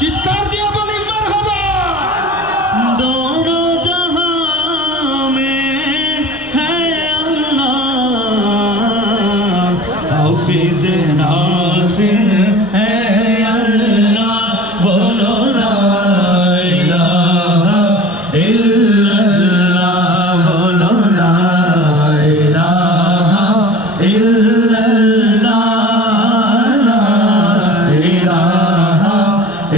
चित्कार दिया बोली मरहबा। दोनों जहां में है अल्लाह, हाफिज नासिर है अल्लाह, बोलो ला इलाहा इल्लल्लाह, बोलो ला इलाहा इल्लल्लाह, ला इलाहा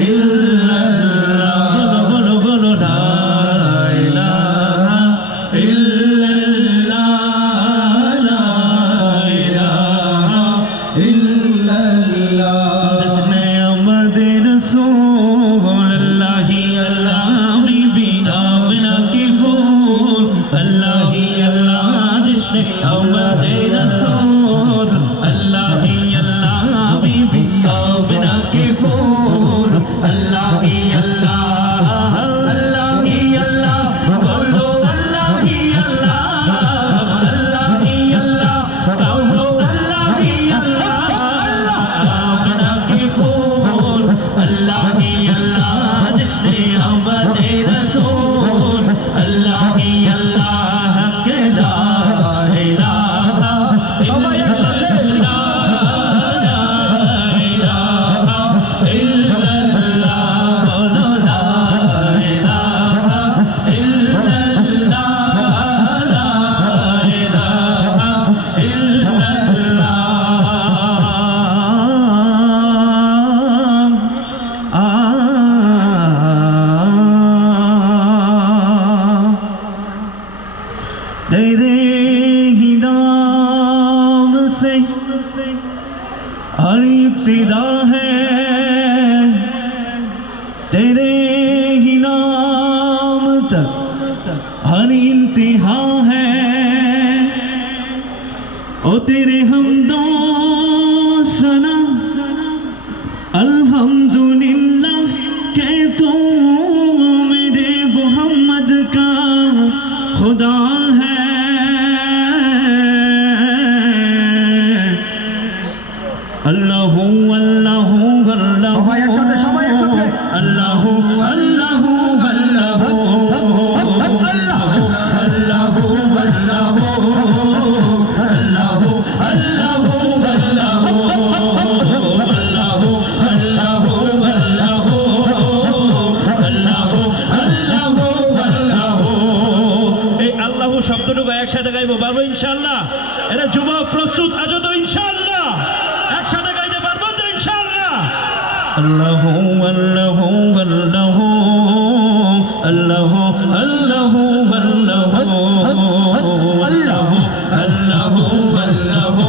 इल्लल्लाह, बोलो बोलो ला इलाहा इल्लल्लाह, ला इलाहा इल्लल्लाह। जिसने अमदे रसूल अल्लाह ही अल्लाह, बीबी आमिना की फूल अल्लाह ही अल्लाह, जिसने अमदे रसूल अल्लाह ही अल्लाह, बीबी आमिना की फूल अल्लाह ही अल्लाह, अल्लाह ही अल्लाह, बोलो अल्लाह ही अल्लाह, अल्लाह ही अल्लाह, बोलो अल्लाह ही अल्लाह, आमिना की फूल अल्लाह ही अल्लाह, जिसने अमदे रसूल अल्लाह ही अल्लाह, के ला इलाहा तेरे ही नाम से हर इब्तिदा है, तेरे ही नाम तक हर इंतहा है, ओ तेरे हमदो सना अल्हम्दुलिल्लाह कह तू मेरे मोहम्मद का खुदा है। अल्लाहू अल्लाहू अल्लाहू, সবাই একসাথে अल्लाहू अल्लाहू अल्लाहू, अल्लाहू अल्लाहू अल्लाहू, अल्लाहू अल्लाहू अल्लाहू, अल्लाहू अल्लाहू अल्लाहू, अल्लाहू अल्लाहू अल्लाहू। এই আল্লাহু শব্দটুকু একসাথে গাইবো, পারবো ইনশাআল্লাহ? এটা যুবক প্রস্তুত আছো তো ইনশাআল্লাহ? একসাথে গাইতে পারবো তো ইনশাআল্লাহ? আল্লাহু আল্লাহু আল্লাহু, আল্লাহু আল্লাহু আল্লাহু, আল্লাহু আল্লাহু আল্লাহু,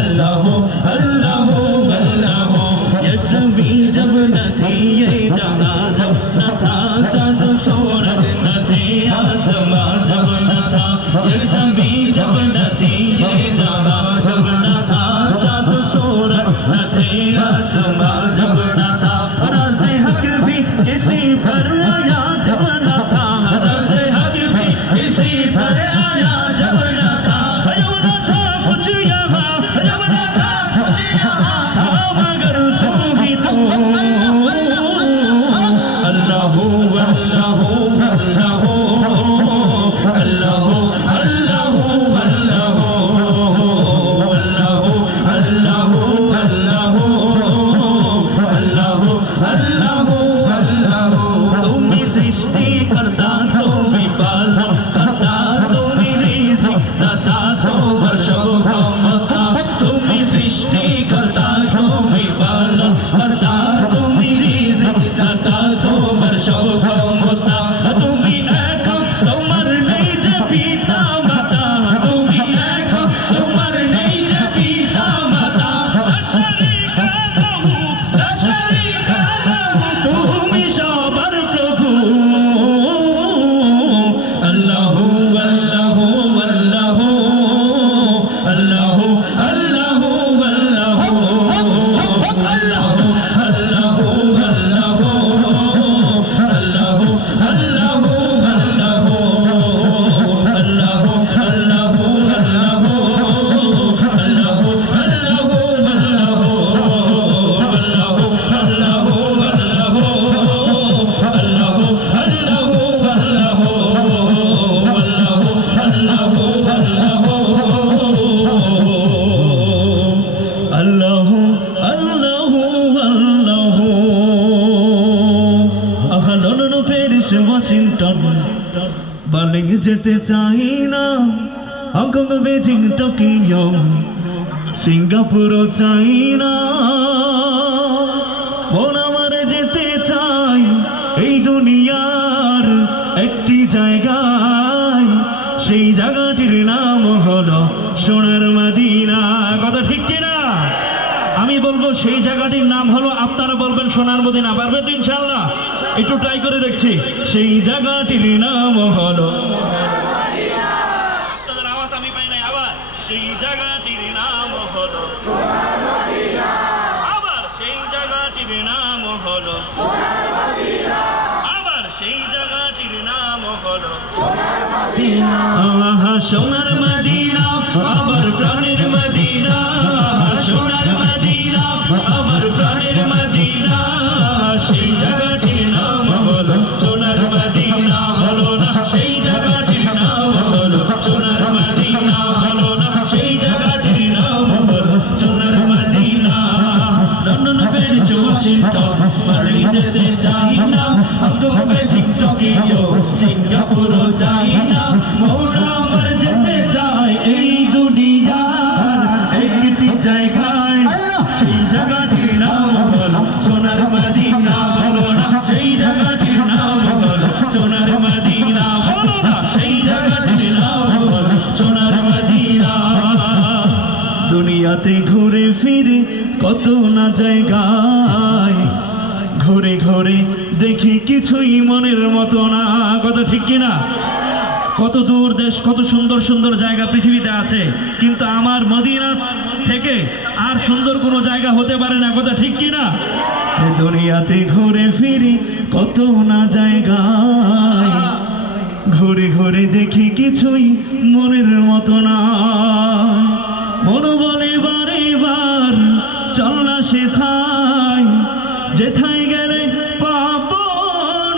আল্লাহু আল্লাহু আল্লাহু। ये ज़मीं जब न थी, ये जहां जब न था, चाँद सूरज न थे, आसमां जब न था, ये ज़मीं जब न थी, ये जहां जब न था, चाँद सूरज न थे, आसमां जब न था, राज़े हक भी किसी पर आया जब न था, राज़े हक भी किसी पर आया जब न था, जब न था कुछ यहाँ, जब न था कुछ यहाँ था, मगर तू ही तू। अल्लाहू अल्लाहू अल्लाहू, अल्लाहू अल्लाहू अल्लाहू, अल्लाहू अल्लाहू अल्लाहू, अल्लाहू अल्लाहू যেতে চাই না হংকং বেজিং টোকিও সিঙ্গাপুরও চাই না মন আমার যেতে চাই এই দুনিয়ার একটি জায়গায় সেই জায়গাটির নাম হলো সোনার মদিনা কথা ঠিক কিনা আমি বলবো সেই জায়গাটির নাম হলো আপনারা বলবেন সোনার মদিনা পারবেন তো ইনশাআল্লাহ একটু ট্রাই করে দেখছি সেই জায়গাটির নাম হলো আপনাদের আওয়াজ আমি পাই নাই আবার সেই জায়গাটির নাম হলো সোনার মদিনা আবার সেই জায়গাটির নাম হলো সোনার মদিনা আবার সেই জায়গাটির নাম হলো সোনার মদিনা আহা সোনার মদিনা আবার প্রাণের মদিনা সোনার মদিনা আমার প্রাণের মদিনা সেই জায়গাটির নাম হলো সোনার মদিনা হলো না সেই জায়গাটির নাম হলো সোনার মদিনা হলো না সেই জায়গাটির নাম হলো সোনার মদিনা লন্ডন প্যারিস ওয়াশিংটন পালিয়ে যেতে চাই না হংকং বেজিং টোকিও সিঙ্গাপুরও চাই না মৌলা আমার যেতে চাই এই দুনিয়ার একটি জায়গায় সেই জায়গাটির নাম হলো সোনার মদিনা বলো না সেই জায়গাটির নাম হলো সোনার মদিনা বলো না সেই জায়গাটির নাম হলো সোনার মদিনা দুনিয়াতে ঘুরে ফিরে কত না জায়গায় ঘুরে ঘুরে দেখি কিছুই মনের মতো না কথা ঠিক কিনা কত দূর দেশ কত সুন্দর সুন্দর জায়গা পৃথিবীতে আছে কিন্তু আমার মদিনা থেকে আর সুন্দর কোনো জায়গা হতে পারে না কথা ঠিক কিনা দুনিয়াতে ঘুরে ফিরে কত না জায়গায় ঘুরে ঘুরে দেখি কিছুই মনের মতো না মন বলে বারে বার চল না সেথায় যেথায় গেলে পাবো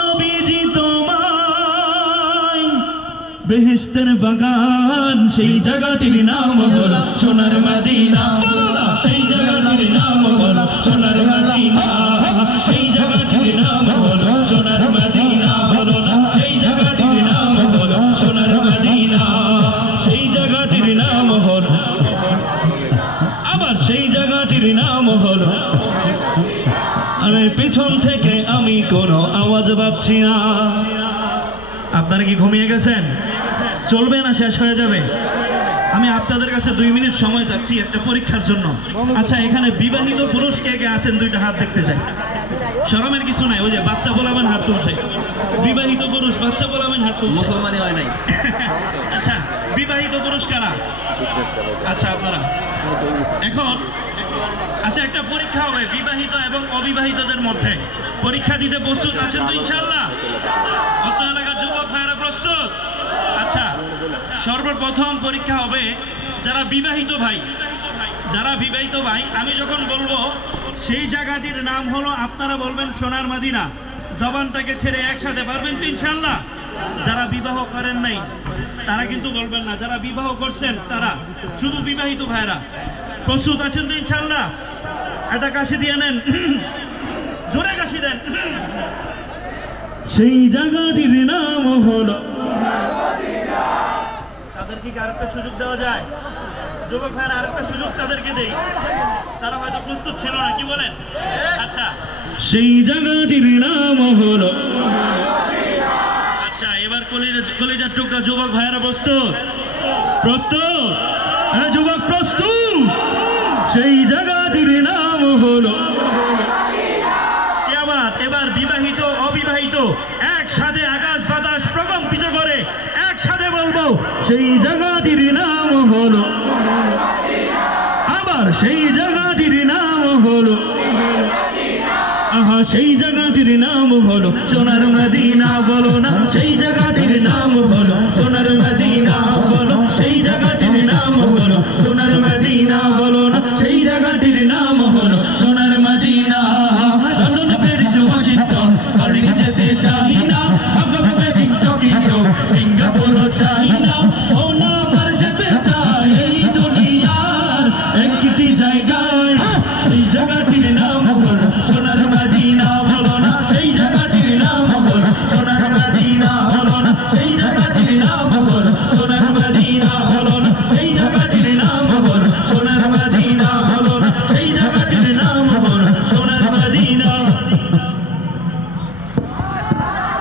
নবীজি তোমায় বেহেশতের বাগান সেই জায়গাটির নাম হলো সোনার মদিনা বলো না সেই জায়গাটির নাম হলো সোনার মদিনা সেই জায়গাটির নাম হলো সোনার মদিনা বলো না সেই জায়গাটির নাম হলো সোনার মদিনা সেই জায়গাটির নাম হলো আবার সেই জায়গাটির নাম হলো আরে পিছন থেকে আমি কোনো আওয়াজ পাচ্ছি না আপনারা কি ঘুমিয়ে গেছেন চলবে না শেষ হয়ে যাবে আমি আপনাদের কাছে 2 মিনিট সময় চাচ্ছি একটা পরীক্ষার জন্য আচ্ছা এখানে বিবাহিত পুরুষ কে কে আছেন দুইটা হাত দেখতে চাই শরমের কিছু নাই ওই যে বাচ্চা বলাবেন হাত তুলছে বিবাহিত পুরুষ বাচ্চা বলাবেন হাত তুলছে মুসলমানই হয় নাই আচ্ছা বিবাহিত পুরুষ কারা আচ্ছা আপনারা এখন আচ্ছা একটা পরীক্ষা হবে বিবাহিত এবং অবিবাহিতদের মধ্যে পরীক্ষা দিতে প্রস্তুত আছেন তো ইনশাআল্লাহ অত্র এলাকার যুবক ভাইরা প্রস্তুত আচ্ছা সর্বপ্রথম পরীক্ষা হবে যারা বিবাহিত ভাই আমি যখন বলবো সেই জায়গাটির নাম হলো আপনারা বলবেন সোনার মদিনা জবানটাকে ছেড়ে একসাথে পারবেন তো ইনশাআল্লাহ যারা বিবাহ করেন নাই তারা কিন্তু বলবেন না যারা বিবাহ করছেন তারা শুধু বিবাহিত ভাইরা প্রস্তুত আছেন তো ইনশাআল্লাহ একটা কাশি দিয়ে নেন জোরে কাশি দেন সেই জায়গাটির নাম হলো তাদেরকে কি আরেকটা সুযোগ দেওয়া যায় যুবক ভাইরা আরেকটা সুযোগ তাদেরকে দেই তারা হয়তো প্রস্তুত ছিল না কি বলেন আচ্ছা সেই জায়গাটির নাম হলো আচ্ছা এবার কলিজার টুকরা যুবক ভাইরা প্রস্তুত হ্যাঁ যুবক প্রস্তুত সেই জায়গাটির নাম হলো এবার বিবাহিত অবিবাহিত একসাথে আকাশ বাতাস প্রকম্পিত করে একসাথে বলবো সেই জায়গাটির নাম হলো আবার সেই জায়গাটির নাম হলো আহা সেই জায়গাটির নাম হলো সোনার মদিনা বলো না সেই জায়গাটির নাম হলো সোনার মদিনা বলো সেই জায়গাটির নাম হলো সোনার মদিনা বলো না সেই জায়গাটির নাম হলো সোনার মদিনা লন্ডন প্যারিস ওয়াশিংটন পালিয়ে যেতে চাই না হংকং বেজিং টোকিও সিঙ্গাপুরও চাই না মৌলা আমার যেতে চাই এই দুনিয়ার একটি জায়গায় সেই জায়গাটির নাম হলো সোনার